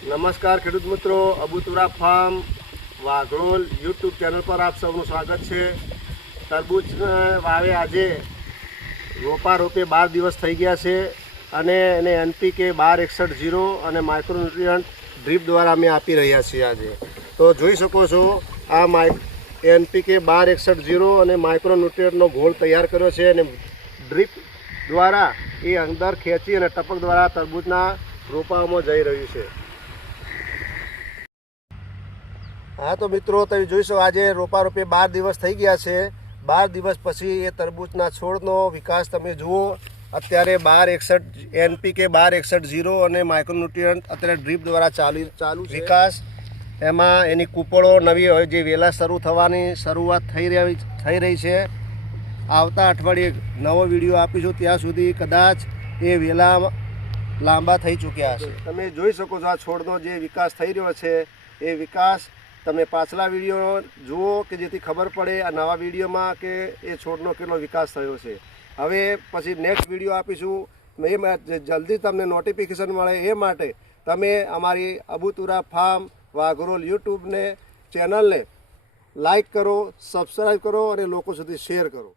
નમસ્કાર ખેડૂત મિત્રો, અબુતુરા ફાર્મ વાઘરોલ યુટ્યુબ ચેનલ પર આપ સૌનું સ્વાગત છે। તરબૂચ વાવે આજે રોપા રોપે 12 દિવસ થઈ ગયા છે અને એને NPK 1261 અને માઇક્રોન્યુટ્રિયન્ટ ડ્રીપ દ્વારા અમે આપી રહ્યા છીએ। આજે તો જોઈ શકો છો આ NPK 1261 અને માઇક્રોન્યુટ્રિયન્ટનો ઘોળ તૈયાર કર્યો છે અને ડ્રીપ દ્વારા એ અંદર ખેંચી અને ટપક દ્વારા તરબૂચના રોપાઓમાં જઈ રહ્યું છે। हाँ तो मित्रों તમે જોઈશો આજે રોપા રોપે 12 દિવસ થઈ ગયા છે। 12 દિવસ પછી એ તરબૂચના છોડનો વિકાસ તમે જુઓ। અત્યારે 1261 NPK 1261 અને માઇક્રોન્યુટ્રિયન્ટ અત્યારે ડ્રીપ દ્વારા ચાલુ વિકાસ એમાં એની કૂપળો નવી હોય જે વેલા શરૂ થવાની શરૂઆત થઈ રહી છે। આવતા અઠવાડિયે નવો વિડીયો આપીશું, ત્યાં સુધી કદાચ એ વેલા લાંબા થઈ ચૂક્યા હશે। તમે જોઈ શકો છો આ છોડનો જે વિકાસ થઈ રહ્યો છે એ વિકાસ તમે પાછલા વિડીયો જુઓ કે જેથી ખબર પડે આ નવા વિડીયોમાં કે એ છોડનો કેટલો વિકાસ થયો છે। હવે પછી નેક્સ્ટ વિડીયો આપીશું એ જલ્દી તમને નોટિફિકેશન મળે એ માટે તમે અમારી અબુતુરા ફાર્મ વાઘરોલ યુટ્યુબને ચેનલને લાઈક કરો, સબસ્ક્રાઈબ કરો અને લોકો સુધી શેર કરો।